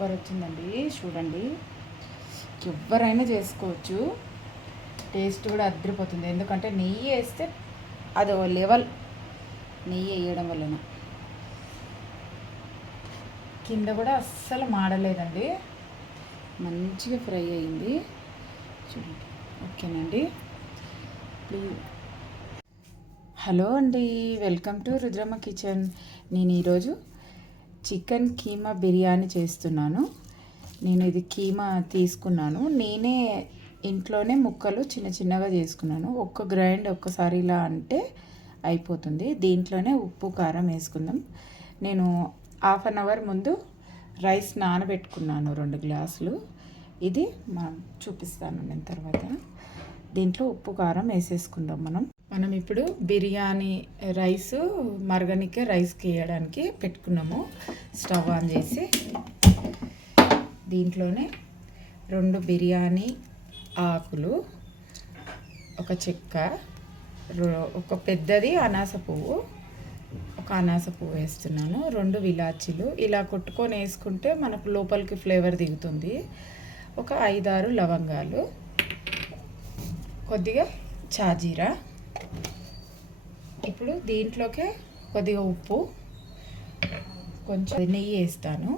Super వచ్చిందండి. చూడండి, ఎవరైనా చేసుకోవచ్చు. టేస్ట్ కూడా అదిరిపోతుంది. ఎందుకంటే నెయ్యి వేస్తే అది లెవెల్. నెయ్యి వేయడం వలన కింద కూడా అస్సలు మాడలేదండి, మంచిగా ఫ్రై అయింది. చూడండి. ఓకేనండి. హలో అండి, వెల్కమ్ టు రుద్రమ్మ కిచెన్. నేను ఈరోజు చికెన్ కీమా బిర్యానీ చేస్తున్నాను. నేను ఇది కీమా తీసుకున్నాను, నేనే ఇంట్లోనే ముక్కలు చిన్న చిన్నగా చేసుకున్నాను. ఒక్కసారి ఇలా అంటే అయిపోతుంది. దీంట్లోనే ఉప్పు కారం వేసుకుందాం. నేను 1/2 అవర్ ముందు రైస్ నానబెట్టుకున్నాను 2 గ్లాసులు. ఇది చూపిస్తాను నేను తర్వాత. దీంట్లో ఉప్పు కారం వేసేసుకుందాం. మనం ఇప్పుడు బిర్యానీ రైస్ మరగనికే రైస్కి వేయడానికి పెట్టుకున్నాము. స్టవ్ ఆన్ చేసి దీంట్లోనే 2 బిర్యానీ ఆకులు, ఒక చెక్క, ఒక పెద్దది అనాస పువ్వు, ఒక అనాస పువ్వు వేస్తున్నాను. 2 విలాచీలు ఇలా కొట్టుకొని వేసుకుంటే మనకు లోపలికి ఫ్లేవర్ దిగుతుంది. ఒక 5-6 లవంగాలు, కొద్దిగా చాజీరా. ఇప్పుడు దీంట్లోకే కొద్దిగా ఉప్పు, కొంచెం నెయ్యి వేస్తాను.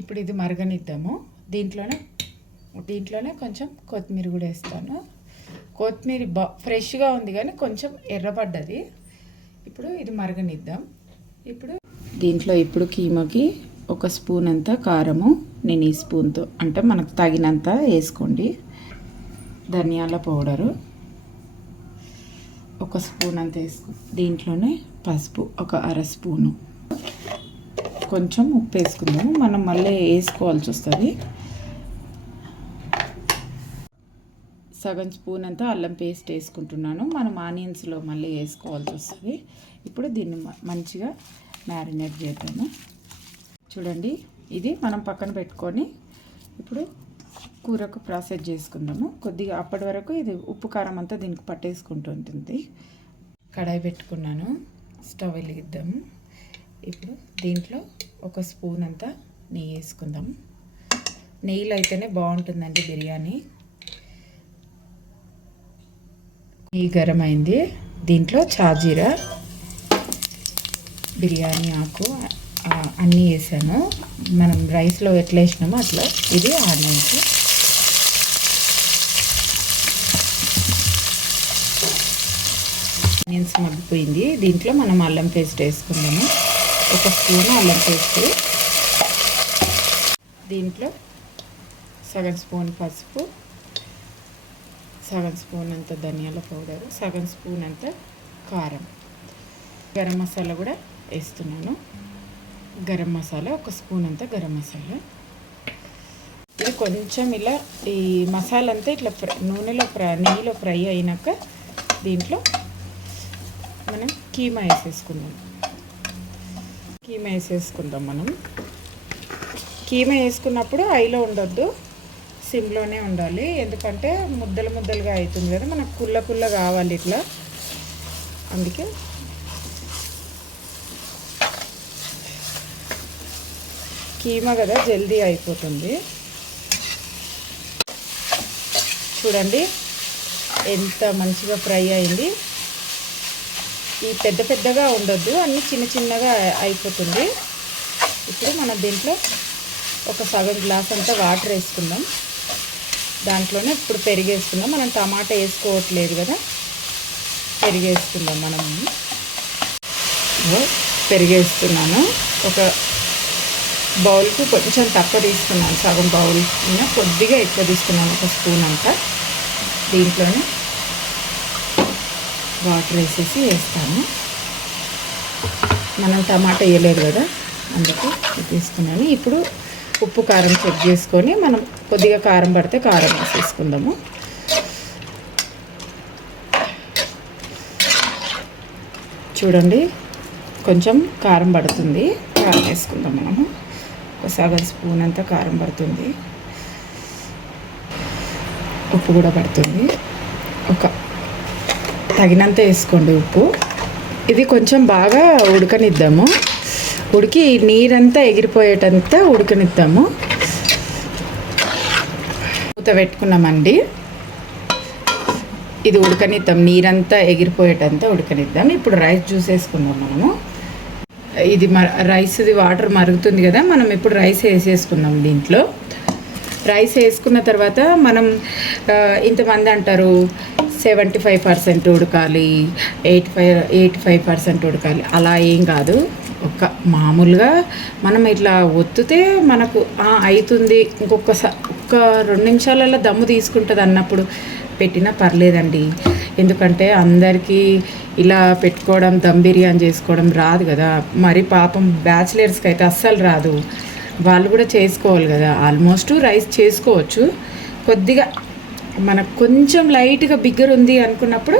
ఇప్పుడు ఇది మరగనిద్దాము. దీంట్లోనే కొంచెం కొత్తిమీర కూడా వేస్తాను. కొత్తిమీర ఫ్రెష్గా ఉంది కానీ కొంచెం ఎర్రపడ్డది. ఇప్పుడు ఇది మరగనిద్దాం. దీంట్లో కీమాకి 1 స్పూన్ అంత కారము, నేను ఈ స్పూన్తో అంటే మనకు తగినంత వేసుకోండి. ధనియాల పౌడరు 1 స్పూన్ అంత వేసుకో. దీంట్లోనే పసుపు 1/2 స్పూను, కొంచెం ఉప్పు వేసుకుందాము. మనం మళ్ళీ వేసుకోవాల్సి వస్తుంది. సగం స్పూన్ అంతా అల్లం పేస్ట్ వేసుకుంటున్నాను. మనం ఆనియన్స్లో మళ్ళీ వేసుకోవాల్సి వస్తుంది. ఇప్పుడు దీన్ని మంచిగా మ్యారినేట్ చేద్దాము. చూడండి, ఇది మనం పక్కన పెట్టుకొని ఇప్పుడు కూరకు ప్రాసెస్ చేసుకుందాము. కొద్దిగా అప్పటి వరకు ఇది ఉప్పు కారం అంతా దీనికి పట్టేసుకుంటుంది. కడాయి పెట్టుకున్నాను, స్టవ్ వెలిగిద్దాము. ఇప్పుడు దీంట్లో 1 స్పూన్ అంతా నెయ్యి వేసుకుందాం. నెయ్యిలో అయితేనే బాగుంటుందండి బిర్యానీ. నెయ్యి గరం అయింది. దీంట్లో చాజీరా, బిర్యానీ ఆకు అన్నీ వేసాను. మనం రైస్లో ఎట్లా వేసినామో అట్లా. ఇది ఆనియన్స్, మగ్గిపోయింది. దీంట్లో మనం అల్లం పేస్ట్ వేసుకుందాము. 1 స్పూన్ అల్లం పేస్ట్, దీంట్లో సగం స్పూన్ పసుపు, సగం స్పూన్ అంత ధనియాల పౌడరు, సగం స్పూన్ అంత కారం, గరం మసాలా కూడా వేస్తున్నాను. గరం మసాలా 1 స్పూన్ అంత గరం మసాలా. ఇది కొంచెం ఇలా ఈ మసాలా అంతా ఇట్లా నెయ్యిలో ఫ్రై అయినాక దీంట్లో మనం కీమా వేసేసుకుందాం. మనం కీమా వేసుకున్నప్పుడు హైలో ఉండొద్దు, సిమ్లోనే ఉండాలి. ఎందుకంటే ముద్దలుగా అవుతుంది కదా, మనకు పుల్ల కావాలి ఇట్లా. అందుకే కీమా కదా జల్దీ అయిపోతుంది. చూడండి ఎంత మంచిగా ఫ్రై అయింది. ఈ పెద్దగా ఉండొద్దు, అన్నీ చిన్నగా అయిపోతుంది. ఇప్పుడు మనం దీంట్లో 1 సగం గ్లాస్ అంతా వాటర్ వేసుకుందాం. దాంట్లోనే ఇప్పుడు పెరుగు వేసుకుందాం. మనం టమాటా వేసుకోవట్లేదు కదా, పెరుగు వేసుకుందాం. మనం పెరుగు వేస్తున్నాను. ఒక బౌల్కి కొంచెం తక్కువ తీసుకున్నాను, సగం బౌల్ కొద్దిగా ఎక్కువ తీసుకున్నాను, 1 స్పూన్ అంతా. దీంట్లోనే వాటర్ వేస్తాను. మనం టమాటా వేయలేదు కదా, అందుకే తీసుకున్నాను. ఇప్పుడు ఉప్పు కారం చెక్ చేసుకొని మనం కొద్దిగా కారం పడితే కారం వేసేసుకుందాము. చూడండి, కొంచెం కారం పడుతుంది, కారం వేసుకుందాం. మనము 1 సగం స్పూన్ అంతా కారం పడుతుంది, ఉప్పు కూడా పడుతుంది. తగినంత వేసుకోండి ఉప్పు. ఇది కొంచెం బాగా ఉడకనిద్దాము. ఉడికి నీరంతా ఎగిరిపోయేటంతా ఉడకనిద్దాము. మూత పెట్టుకున్నామండి. ఇది ఉడకనిద్దాం, నీరంతా ఎగిరిపోయేటంతా ఉడకనిద్దాం. ఇప్పుడు రైస్ చూసేసుకుందాం మనము. ఇది రైస్ది వాటర్ మరుగుతుంది కదా, మనం ఇప్పుడు రైస్ వేసేసుకుందాం. దీంట్లో రైస్ వేసుకున్న తర్వాత మనం ఇంతమంది అంటారు 75% ఉడకాలి, 85% ఉడకాలి. అలా ఏం కాదు. మామూలుగా మనం ఇట్లా ఒత్తితే మనకు అవుతుంది, ఒక్క 2 నిమిషాలలో దమ్ము తీసుకుంటుంది అన్నప్పుడు పెట్టినా పర్లేదండి. ఎందుకంటే అందరికీ ఇలా పెట్టుకోవడం, దమ్ బిర్యానీ చేసుకోవడం రాదు కదా. మరి పాపం బ్యాచిలర్స్కి అయితే అస్సలు రాదు. వాళ్ళు కూడా చేసుకోవాలి కదా. ఆల్మోస్ట్ రైస్ చేసుకోవచ్చు. కొద్దిగా మనకు కొంచెం లైట్గా బిగ్గర్ ఉంది అనుకున్నప్పుడు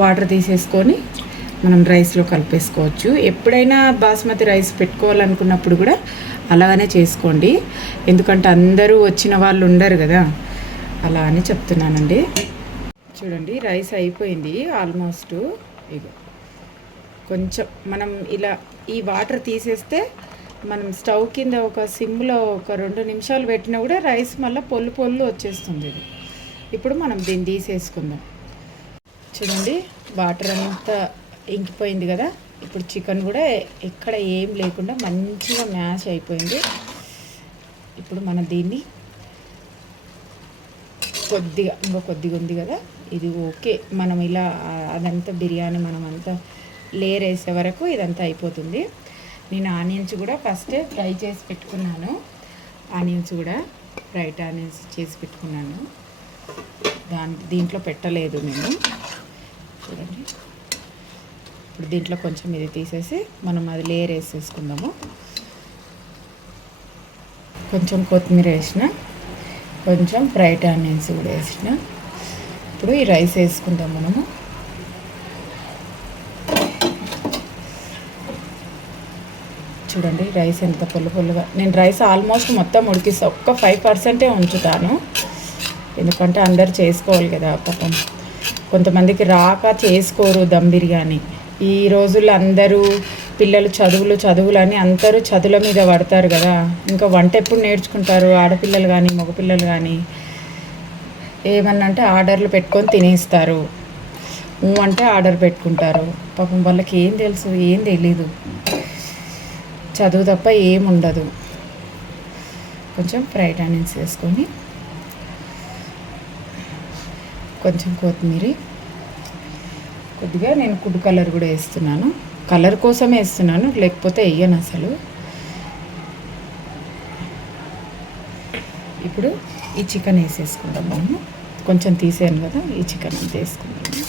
వాటర్ తీసేసుకొని మనం రైస్లో కలిపేసుకోవచ్చు. ఎప్పుడైనా బాస్మతి రైస్ పెట్టుకోవాలనుకున్నప్పుడు కూడా అలాగనే చేసుకోండి. ఎందుకంటే అందరూ వచ్చిన వాళ్ళు ఉండరు కదా, అలా అని చెప్తున్నానండి. చూడండి, రైస్ అయిపోయింది ఆల్మోస్ట్. ఇగో కొంచెం మనం ఇలా ఈ వాటర్ తీసేస్తే మనం స్టవ్ కింద ఒక సిమ్లో ఒక 2 నిమిషాలు పెట్టినా కూడా రైస్ మళ్ళీ పొల్లు వచ్చేస్తుంది. ఇది ఇప్పుడు మనం దీన్ని తీసేసుకుందాం. చూడండి, వాటర్ అంతా ఇంకిపోయింది కదా. ఇప్పుడు చికెన్ కూడా ఎక్కడ ఏం లేకుండా మంచిగా మ్యాష్ అయిపోయింది. ఇప్పుడు మనం దీన్ని కొద్దిగా ఉంది కదా, ఇది ఓకే. మనం ఇలా అదంతా బిర్యానీ మనం అంతా లేయర్ వేసే వరకు ఇదంతా అయిపోతుంది. నేను ఆనియన్స్ కూడా ఫస్టే ఫ్రై చేసి పెట్టుకున్నాను. ఆనియన్స్ కూడా ఫ్రైడ్ ఆనియన్స్ చేసి పెట్టుకున్నాను. దీంట్లో పెట్టలేదు నేను. చూడండి, ఇప్పుడు దీంట్లో కొంచెం ఇది తీసేసి మనం అది లేయర్ వేసేసుకుందాము. కొంచెం కొత్తిమీర వేసిన, కొంచెం ఫ్రైడ్ ఆనియన్స్ కూడా వేసిన. ఇప్పుడు ఈ రైస్ వేసుకుందాం మనము. చూడండి రైస్ ఎంత పొల్లుగా. నేను రైస్ ఆల్మోస్ట్ మొత్తం ఉడికిస్తా, ఒక్క 5% ఉంచుతాను. ఎందుకంటే అందరు చేసుకోవాలి కదా. పాపం కొంతమందికి రాక చేసుకోరు దమ్ బిర్యానీ. ఈ రోజుల్లో అందరూ పిల్లలు చదువులు అని అందరూ చదువుల మీద పడతారు కదా. ఇంకా వంట ఎప్పుడు నేర్చుకుంటారు? ఆడపిల్లలు కానీ మగపిల్లలు కానీ ఏమన్నా అంటే ఆర్డర్లు పెట్టుకొని తినేస్తారు. అంటే ఆర్డర్ పెట్టుకుంటారు. పాపం వాళ్ళకి ఏం తెలుసు, ఏం తెలీదు. చదువు తప్ప ఏముండదు. కొంచెం ఫ్రైడ్ ఆనియన్స్ వేసుకొని, కొంచెం కొత్తిమీర, కొద్దిగా నేను ఫుడ్ కలర్ కూడా వేస్తున్నాను. కలర్ కోసమే వేస్తున్నాను, లేకపోతే వేయను అసలు. ఇప్పుడు ఈ చికెన్ వేసేసుకుందాం మనము. కొంచెం తీసాను కదా, ఈ చికెన్ అంతా వేసుకుందాము.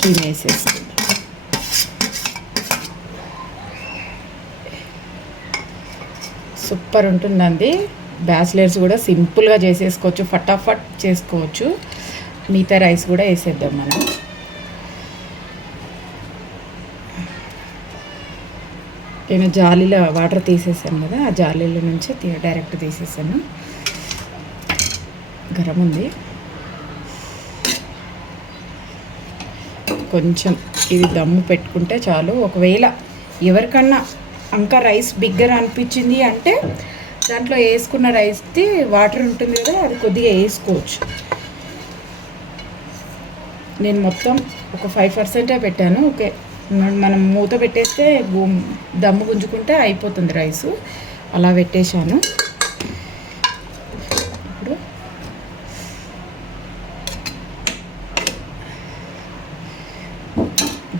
కీమ వేసేసుకుందాం. సూపర్ ఉంటుందండి. బ్యాచిలర్స్ కూడా సింపుల్గా చేసేసుకోవచ్చు, ఫటాఫట్ చేసుకోవచ్చు. మిగతా రైస్ కూడా వేసేద్దాం మనం. నేను జాలీలో వాటర్ తీసేసాను కదా, ఆ జాలీలో నుంచి డైరెక్ట్ తీసేసాను. గరం ఉంది. కొంచెం ఇది దమ్ము పెట్టుకుంటే చాలు. ఒకవేళ ఎవరికన్నా ఇంకా రైస్ బిగ్గర్ అనిపించింది అంటే దాంట్లో వేసుకున్న రైస్ది వాటర్ ఉంటుంది కదా, అది కొద్దిగా వేసుకోవచ్చు. నేను మొత్తం ఒక 5% పెట్టాను. ఓకే, మనం మూత పెట్టేస్తే దమ్ము గుంజుకుంటే అయిపోతుంది రైసు. అలా పెట్టేశాను. ఇప్పుడు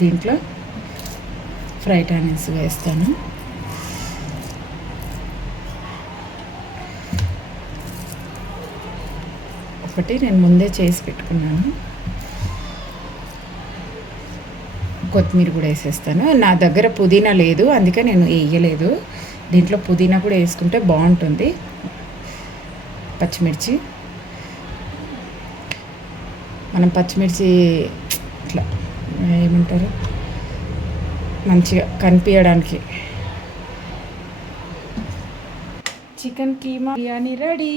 దీంట్లో ఫ్రైడ్ ఆనియన్స్ వేస్తాను. ఒకటి నేను ముందే చేసి పెట్టుకున్నాను. కొత్తిమీర కూడా వేసేస్తాను. నా దగ్గర పుదీనా లేదు, అందుకే నేను వేయలేదు. దీంట్లో పుదీనా కూడా వేసుకుంటే బాగుంటుంది. పచ్చిమిర్చి, మనం పచ్చిమిర్చి ఇట్లా ఏమంటారు మంచిగా కనిపించడానికి. Chicken keema biryani ready.